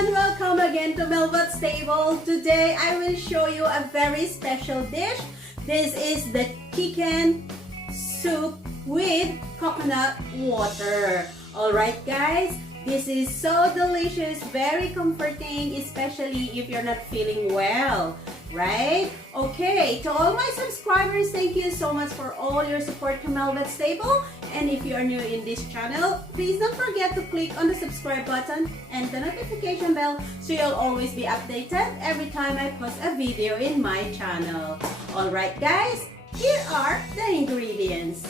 everyone! Welcome again to Melvat's Table. Today I will show you a very special dish. This is the chicken soup with coconut water. Alright guys, this is so delicious, very comforting, especially if you're not feeling well. Right? Okay, to all my subscribers, thank you so much for all your support to Melvat's Table. And if you are new in this channel, please don't forget to click on the subscribe button and the notification bell so you'll always be updated every time I post a video in my channel. Alright guys, here are the ingredients.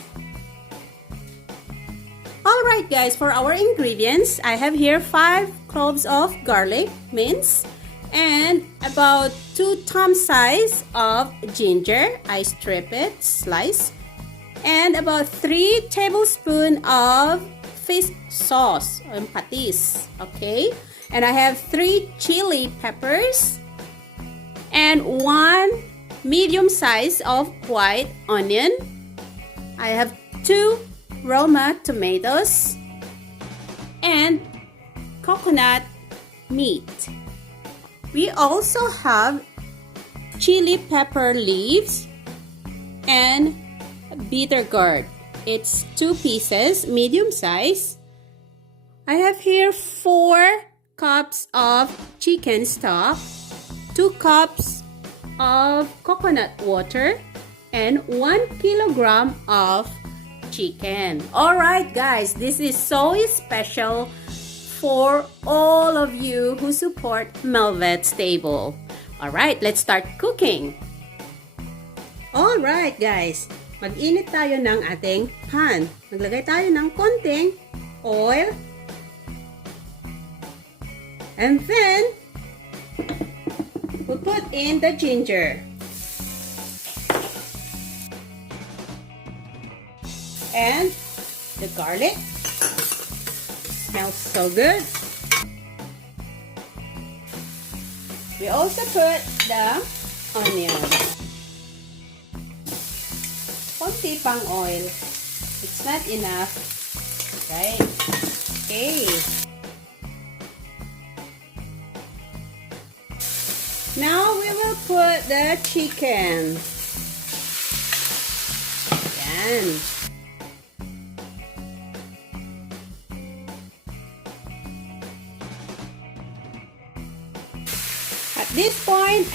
Alright guys, for our ingredients, I have here 5 cloves of garlic minced, and about 2 thumb size of ginger. I strip it, slice, and about 3 tablespoons of fish sauce or patis. Okay, and I have 3 chili peppers and 1 medium size of white onion. I have 2 Roma tomatoes and coconut meat. We also have chili pepper leaves and bitter gourd. It's 2 pieces, medium size. I have here 4 cups of chicken stock, 2 cups of coconut water, and 1 kilogram of chicken. Alright guys, this is so special for all of you who support Melvat's Table. Alright, let's start cooking. Alright guys, mag-init tayo ng ating pan. Maglagay tayo ng konting oil. And then, we'll put in the ginger. And the garlic. Smells so good. We also put the onion. Konti pang oil. It's not enough. Right? Okay. Now we will put the chicken. Yan. At this point,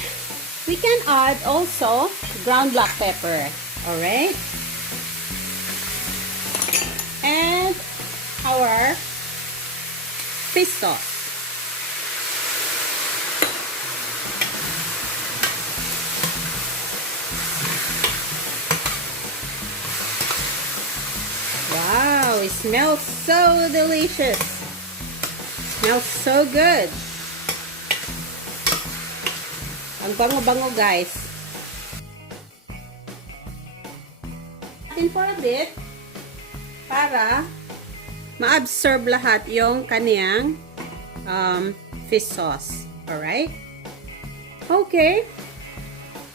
we can add also ground black pepper. Alright? And our fish sauce. Wow, it smells so delicious. Smells so good. Ang bango-bango guys. Natin for a bit para ma-absorb lahat yung kaniyang fish sauce. Alright? Okay.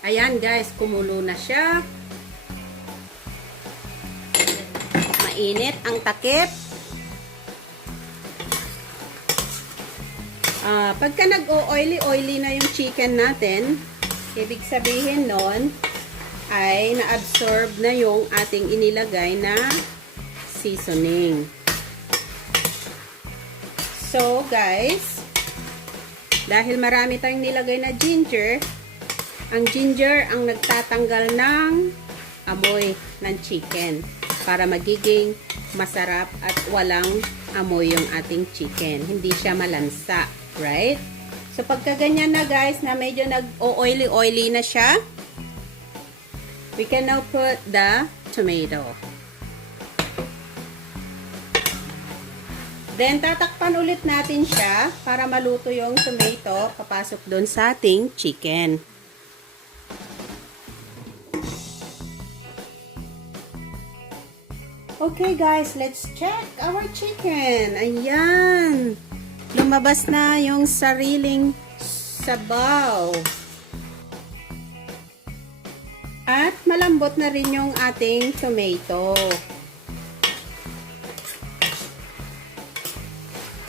Ayan guys, kumulo na siya. Mainit ang takip. Pagka nag-o-oily na yung chicken natin, ibig sabihin nun ay na-absorb na yung ating inilagay na seasoning. So guys, dahil marami tayong nilagay na ginger, ang ginger ang nagtatanggal ng amoy ng chicken para magiging masarap at walang amoy yung ating chicken. Hindi siya malansa. Right? So, pagka ganyan na guys, na medyo nag-oily na siya, we can now put the tomato. Then, tatakpan ulit natin siya para maluto yung tomato, papasok doon sa ating chicken. Okay guys, let's check our chicken. Ayan. Lumabas na yung sariling sabaw. At malambot na rin yung ating tomato.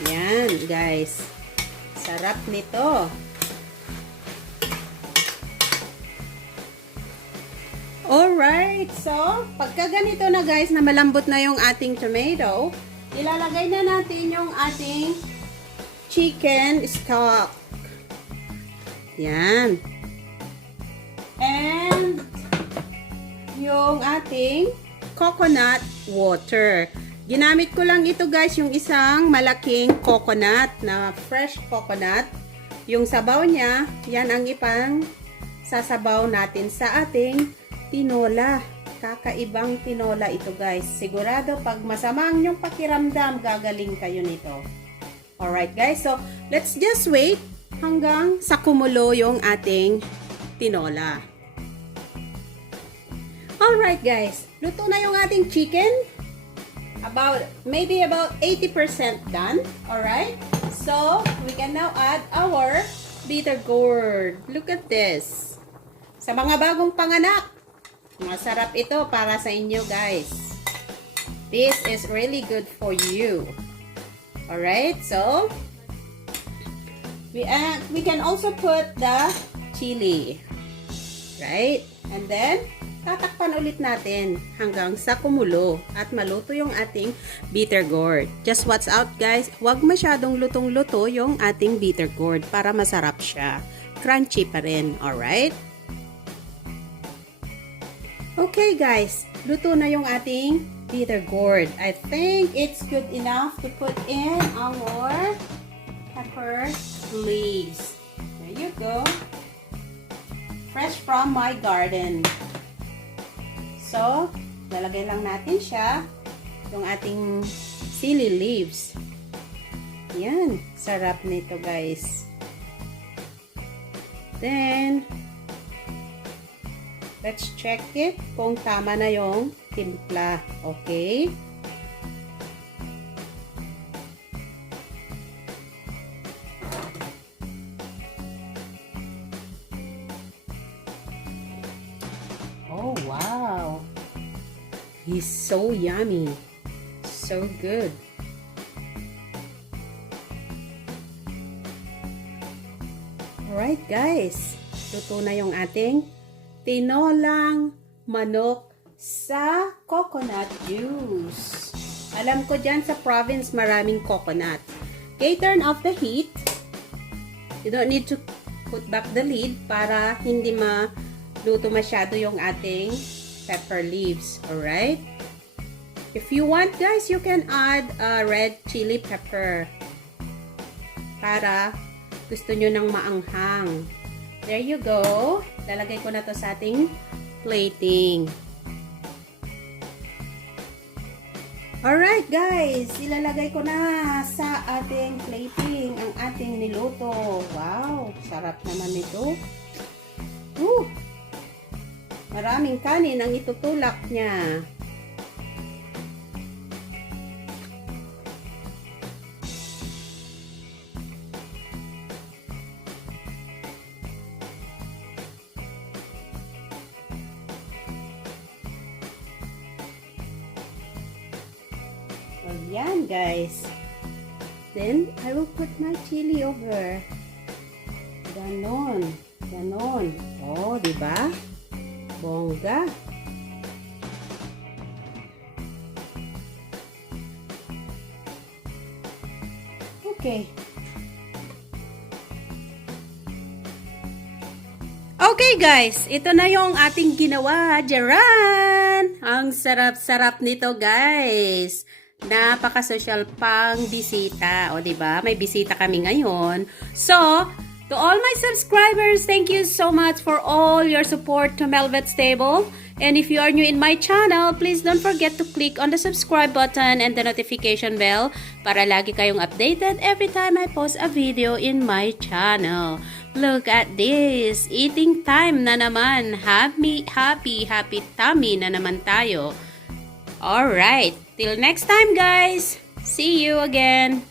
Yan, guys. Sarap nito. Alright, so pagka ganito na guys, na malambot na yung ating tomato, ilalagay na natin yung ating chicken stock. Yan. And yung ating coconut water. Ginamit ko lang ito guys, yung isang malaking coconut na fresh coconut. Yung sabaw niya, yan ang ipang sasabaw natin sa ating tinola. Kakaibang tinola ito guys. Sigurado pag masamang yung pakiramdam, gagaling kayo nito. Alright guys, so let's just wait hanggang sa kumulo yung ating tinola. Alright guys, luto na yung ating chicken. Maybe about 80% done. Alright, so we can now add our bitter gourd. Look at this. Sa mga bagong panganak, masarap ito para sa inyo guys. This is really good for you. Alright, so we can also put the chili. Right? And then tatakpan ulit natin hanggang sa kumulo at maluto yung ating bitter gourd. Just watch out guys, huwag masyadong lutong-luto yung ating bitter gourd para masarap siya. Crunchy pa rin, alright? Okay guys, luto na yung ating bitter gourd. I think it's good enough to put in our pepper leaves. There you go. Fresh from my garden. So, lalagay lang natin siya, yung ating chili leaves. Yan, sarap nito guys. Then, let's check it kung tama na yung timpla. Okay? Oh, wow. He's so yummy. So good. Alright guys, luto na yung ating tinolang manok sa coconut juice. Alam ko dyan sa province maraming coconut. Okay, turn off the heat. You don't need to put back the lid para hindi maluto masyado yung ating pepper leaves. Alright? If you want guys, you can add red chili pepper para gusto nyo ng maanghang. There you go. Lalagay ko na to sa ating plating. Alright guys, ilalagay ko na sa ating plating ang ating niluto. Wow, sarap naman ito. Maraming kanin ang itutulak niya. Ayan guys. Then, I will put my chili over. Ganon. Ganon. Oh, diba? Bongga. Okay. Okay guys, ito na yung ating ginawa. Jaran! Ang sarap-sarap nito guys. Napaka-social pang bisita. O diba? May bisita kami ngayon. So, to all my subscribers, thank you so much for all your support to Melvet's Table. And if you are new in my channel, please don't forget to click on the subscribe button and the notification bell para lagi kayong updated every time I post a video in my channel. Look at this! Eating time na naman. Happy tummy na naman tayo. Alright, till next time guys. See you again.